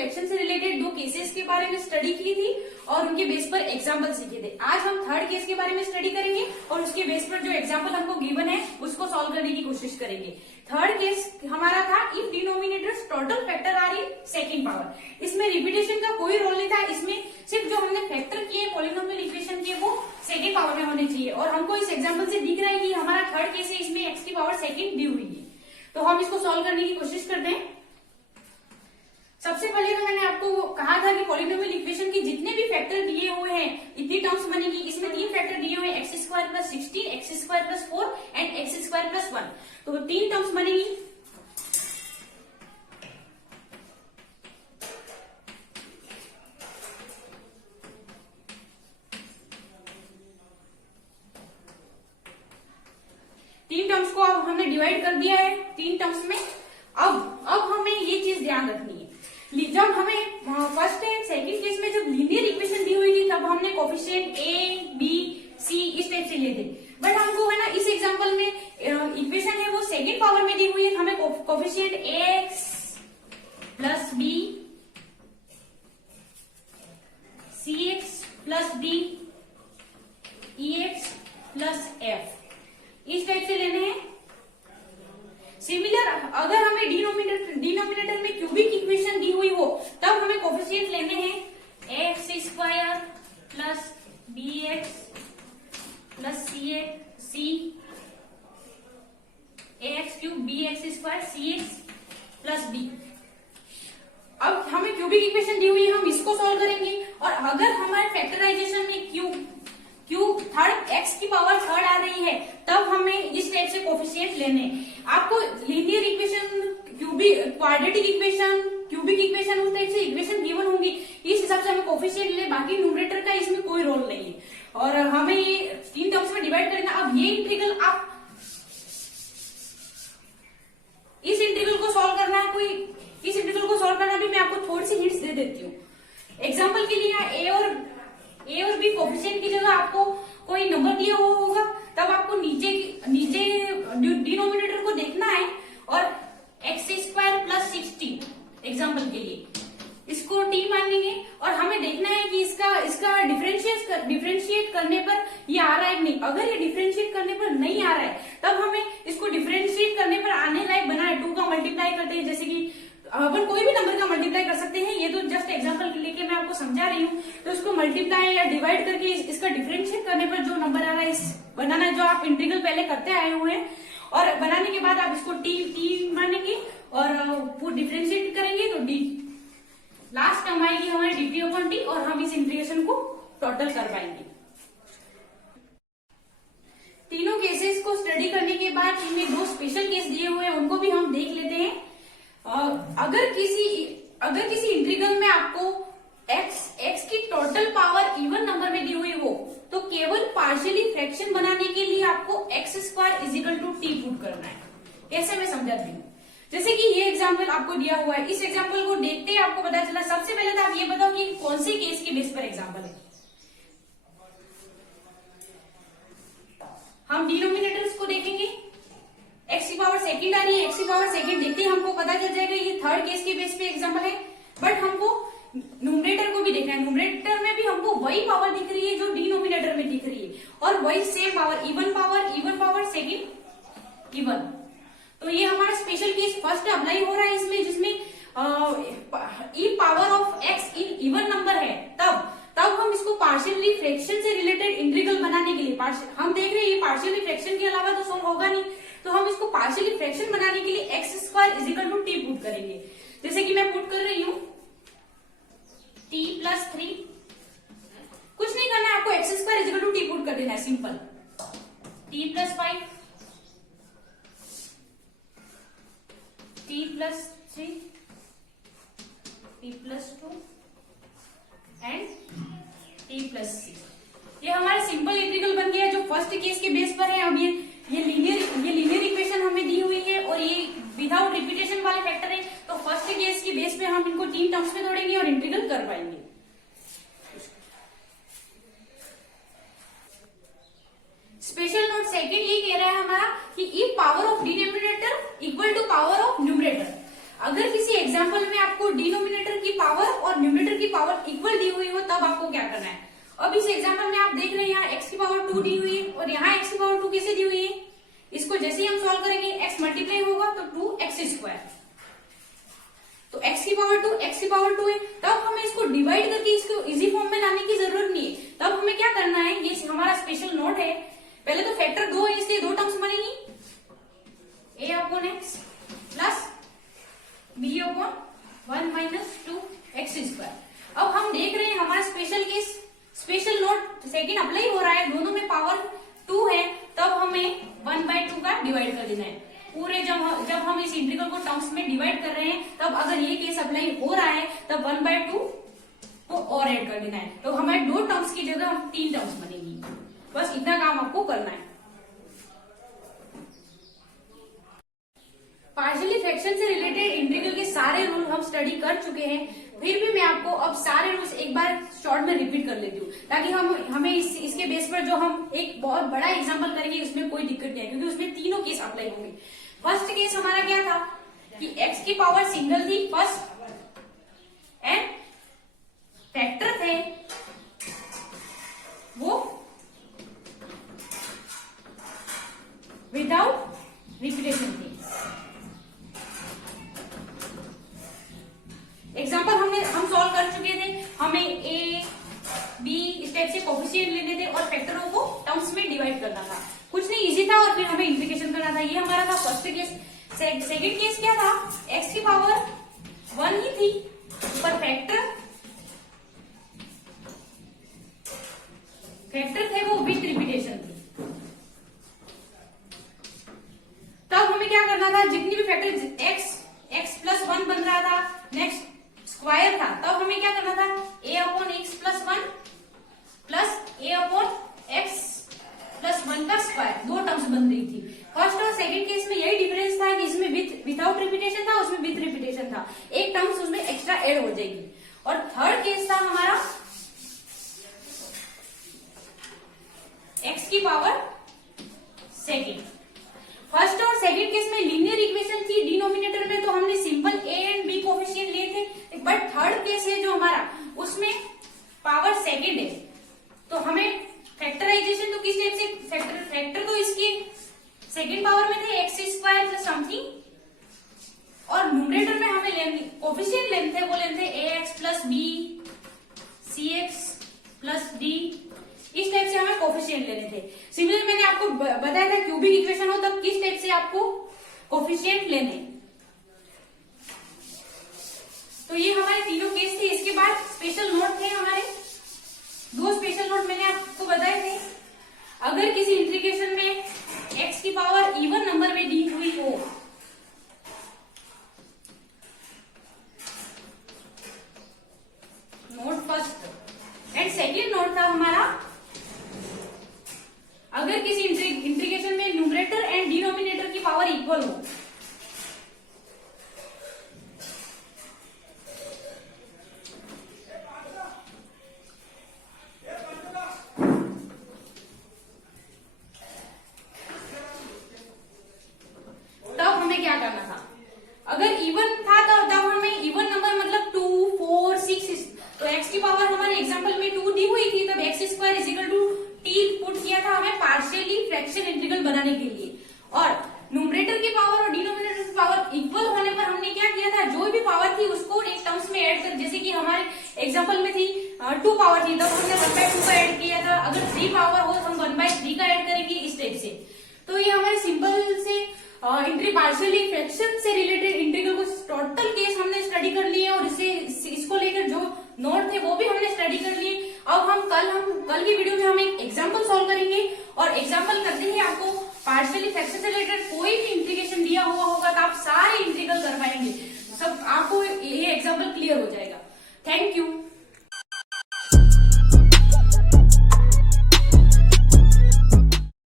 Fraction से related 2 cases के बारे में स्टडी की थी और उनके बेस पर एग्जाम्पल सीखे थे। आज हम थर्ड केस के बारे में स्टडी करेंगे और उसके बेस पर जो एग्जाम्पल हमको गिवन है उसको सॉल्व करने की कोशिश करेंगे। थर्ड केस हमारा था if denominators total factor are in second power. इसमें रिपीटेशन का कोई रोल नहीं था, इसमें सिर्फ जो हमने फैक्टर किए पॉलिनोमियल इक्वेशन के वो सेकंड पावर में होने चाहिए और हमको इस एग्जाम्पल से दिख रहा है कि हमारा थर्ड केस है, इसमें एक्स की पावर सेकंड दी हुई है। तो हम इसको सॉल्व करने की कोशिश करते हैं। सबसे पहले तो मैंने आपको कहा था कि पॉलिनोमियल इक्वेशन के जितने भी फैक्टर दिए हुए हैं इतनी टर्म्स बनेगी। इसमें 3 फैक्टर दिए हुए हैं, X square plus 16, x square plus 4 and x square plus 1। तो 3 टर्म्स बनेगी। तीन टर्म्स को अब हमने डिवाइड कर दिया है 3 टर्म्स में। अब हमें ये चीज ध्यान रखनी है, जब हमें फर्स्ट एंड सेकंड केस में जब लीनियर इक्वेशन दी हुई थी तब हमने कोफिशिएंट ए बी सी इस टाइप से लिए थे। बट हमको है ना इस एग्जांपल में इक्वेशन है वो सेकंड पावर में दी हुई है, हमें coefficient x plus B C x plus D E x plus F इस टाइप से लेने हैं। सिमिलर अगर हमें डिनोमिनेटर में क्यूबिक इक्वेशन दी हुई हो तब हमें कोफिशिएंट लेने हैं X square plus B X plus C X cube B X square C x plus D. अब हमें क्यूबिक इक्वेशन दी हुई है, हम इसको सॉल्व करेंगे। और अगर हमारे फैक्टराइजेशन में क्यूब थर्ड एक्स की पावर थर्ड आ रही है तब हमें इस टाइप से कोफिशिएंट लेने हैं। आपको linear equation quadratic equation cubic equation उस टाइप से इक्वेशन गिवन होंगी, इस हिसाब से हमें कोफिशिएंट ले, बाकी न्यूमरेटर का इसमें कोई रोल नहीं है। और हमें ये 3 टर्म्स में डिवाइड करेंगे। अब ये इंटीग्रल आप इस इंटीग्रल को सॉल्व करना है, इस इंटीग्रल को सॉल्व करना भी मैं आपको थोड़ी सी हिंट्स दे देती हूँ। एग्जाम्पल के लिए ए और बी कोफिशिएंट की जगह आपको कोई नंबर दिया हुआ होगा तब आपको नीचे डिनोमिनेटर को देखना है और एक्स स्क्वायर प्लस 16 एग्जाम्पल के लिए इसको टी मानेंगे और हमें देखना है कि इसका डिफरेंशिएट करने पर ये आ रहा है नहीं। अगर ये डिफरेंशिएट करने पर नहीं आ रहा है तब हमें इसको डिफरेंशिएट करने पर आने लायक बनाए 2 का मल्टीप्लाई करते हैं, जैसे कि अपन कोई भी नंबर का मल्टीप्लाई कर सकते हैं। ये तो जस्ट एग्जांपल लेके मैं आपको समझा रही हूँ। तो इसको मल्टीप्लाई या डिवाइड करके इसका डिफरेंशिएट करने पर जो नंबर आ रहा है बनाना है, जो आप इंटीग्रल पहले करते आए हुए हैं। और बनाने के बाद आप इसको टी मानेंगे और वो डिफरेंशिएट करेंगे तो डी लास्ट टर्म आएगी हमारी dt अपॉन टी और हम इस इंटीग्रेशन को टोटल कर पाएंगे। तीनों केसेस को स्टडी करने के बाद इनमें 2 स्पेशल केस दिए हुए हैं, उनको भी हम देख लेते हैं। अगर किसी इंटीग्रल में आपको x की टोटल पावर इवन नंबर में दी हुई हो तो केवल पार्शियली फ्रैक्शन बनाने के लिए आपको x square is equal to T put करना है। कैसे मैं समझाती हूँ। जैसे कि ये एग्जाम्पल आपको दिया हुआ है, इस एग्जाम्पल को देखते ही आपको पता चला। सबसे पहले तो आप ये बताओ कि कौन से केस के बेस पर एग्जाम्पल है। हम डिनोमिनेटर्स को देखेंगे, एक्स की पावर सेकंड आ रही है, एक्स की पावर सेकंड देखते ही हमको पता चल जाएगा ये थर्ड केस के बेस पे एग्जाम्पल है। बट हमको न्यूमरेटर को भी देखना है। न्यूमरेटर में भी हमको वही पावर दिख रही है जो डिनोमिनेटर में दिख रही है और वही same power even power second even. तो ये हमारा स्पेशल केस फर्स्ट अप्लाई हो रहा है इसमें, जिसमें E power of X in even number है। तब हम इसको पार्शियली फ्रैक्शन से रिलेटेड इंटीग्रल बनाने के लिए हम देख रहे हैं ये पार्शियली फ्रैक्शन के अलावा तो सॉल्व होगा नहीं, तो हम इसको पार्शियली फ्रैक्शन बनाने के लिए x square is equal to T put करेंगे। जैसे कि मैं पुट कर रही हूँ टी प्लस 3, कुछ नहीं करना है आपको, x square is equal to T put कर देना है, simple. T plus 5 t plus 3 t plus 2 and t plus 6। ये हमारा सिंपल इंटीग्रल बन गया जो फर्स्ट केस के बेस पर है। अब ये लीनियर इक्वेशन हमें दी हुई है और ये विदाउट रिपीटेशन वाले फैक्टर है, तो फर्स्ट केस के बेस पे हम इनको 3 टर्म्स में तोड़ेंगे और इंटीग्रल कर पाएंगे। स्पेशल नोट सेकंड ये कह रहा है हमारा कि if power of denominator equal to power of numerator. अगर किसी एग्जाम्पल में आपको डिनोमिनेटर की पावर और न्यूमरेटर की पावर इक्वल दी हुई हो तब आपको क्या करना है। अब इस एग्जाम्पल में आप देख रहे हैं यहाँ x की पावर 2 दी हुई है और यहाँ x की पावर 2 कैसे दी हुई है। इसको जैसे ही हम सॉल्व करेंगे x मल्टीप्लाई होगा तो 2x², तो x की पावर 2 x की पावर 2 है, तब हमें इसको डिवाइड करके इसको इजी फॉर्म में लाने की जरूरत नहीं है। तब हमें क्या करना है, ये हमारा स्पेशल नोट है, पहले तो फैक्टर 2 है इसलिए 2 टर्म्स बनेगी, a/x प्लस b/1 - 2x²। अब हम देख रहे हैं हमारा special case, special note second apply हो रहा है, दोनों में पावर 2 है, तब हमें 1/2 का डिवाइड कर देना है। पूरे जब हम इस इंटीग्रल को टर्म्स में डिवाइड कर रहे हैं तब अगर ये केस अप्लाई हो रहा है तब 1/2 को और ऐड कर देना है, तो हमारे 2 टर्म्स की जगह हम 3 टर्म्स बनेगी। बस इतना काम आपको करना है। पार्शियली फ्रैक्शन से रिलेटेड इंटीग्रल के सारे रूल हम स्टडी कर चुके हैं, फिर भी मैं आपको अब सारे रूल्स एक बार शॉर्ट में रिपीट कर लेती हूँ ताकि हमें इसके बेस पर जो हम एक बहुत बड़ा एग्जांपल करेंगे उसमें कोई दिक्कत नहीं है, क्योंकि उसमें तीनों केस अप्लाई होंगे। फर्स्ट केस हमारा क्या था कि x की पावर सिंगल थी फर्स्ट एंड फैक्टर थे वो विदाउट रिपीटेशन थी। एग्जाम्पल हम सॉल्व कर चुके थे, हमें a b इस टाइप से कोफिशिएंट लेने थे और फैक्टरों को टर्म्स में डिवाइड करना था, कुछ नहीं इजी था, और फिर हमें इंटीग्रेशन करना था। ये हमारा था फर्स्ट केस। सेकंड केस क्या था, x की पावर 1 ही थी पर फैक्टर थे वो विथ रिपीटेशन थी, तब हमें क्या करना था, जितनी भी फैक्टर x+1 बन रहा था, नेक्स्ट स्क्वायर था, तब हमें क्या करना था, a/x+1 प्लस a/x+1 का स्क्वायर, 2 टर्म्स बन रही थी। फर्स्ट और सेकंड केस में यही डिफरेंस था कि इसमें विदाउट रिपीटेशन था, उसमें विथ रिपीटेशन था, एक टर्म्स उसमें एक्स्ट्रा ऐड हो जाएगी। और थर्ड केस था हमारा x की पावर सेकंड। फर्स्ट और सेकंड केस में लीनियर इक्वेशन थी डिनोमिनेटर में, तो हमने simple a and b coefficient लिए थे, बट थर्ड केस है जो हमारा उसमें पावर सेकंड है, तो हमें फैक्टराइजेशन तो किस टाइप से, फैक्टर तो इसकी सेकंड पावर में थे x² प्लस समथिंग, और न्यूमरेटर में हमें कोफिशिएंट लेने थे, वो लेने थे ax plus b cx plus d, इस टाइप से हमें कोफिशिएंट लेने थे। सिमिलर मैंने आपको बताया था क्यूबिक इक्वेशन हो तब किस टाइप से आपको कोफिशिएंट लेने। तो ये हमारे तीनों केस थे। इसके बाद स्पेशल नोट थे हमारे, 2 स्पेशल नोट मैंने आपको बताए थे। अगर किसी इंटीग्रेशन में x की पावर इवन नंबर में दी हुई हो, node first and second note था हमारा, अगर किसी इंटीग्रेशन में न्यूमरेटर एंड डिनोमिनेटर की पावर इक्वल हो, तब हमें क्या करना था, अगर इवन था तब हमें इवन नंबर मतलब 2, 4, 6, तो x की पावर हमारे एग्जांपल में 2 दी हुई थी, तब x² t पुट किया था हमें पार्शियली फ्रैक्शन इंटीग्रल बनाने के लिए, और न्यूमरेटर की पावर और डिनोमिनेटर की पावर इक्वल होने पर हमने क्या किया था, जो भी पावर थी उसको एक टर्म्स में ऐड कर, जैसे कि हमारे एग्जांपल में थी 2 पावर थी, तब हमने 1/2 का ऐड किया था, अगर 3 पावर हो हम 1/3 का ऐड करेंगे, इस टाइप से। तो ये हमारे सिंपल से पार्शियली फ्रैक्शन से रिलेटेड इंटीग्रल को टोटल केस हमने स्टडी कर लिए, और इसको लेकर जो नोट थे वो भी हमने स्टडी कर लिए। अब हम कल की वीडियो में हम एक एग्जांपल सॉल्व करेंगे, और एग्जांपल करते ही आपको पार्शियली फ्रैक्शन से रिलेटेड कोई भी इंटीग्रेशन दिया हुआ होगा तो आप सारे इंटीग्रल कर पाएंगे, सब आपको ये एग्जांपल क्लियर हो जाएगा। Thank you.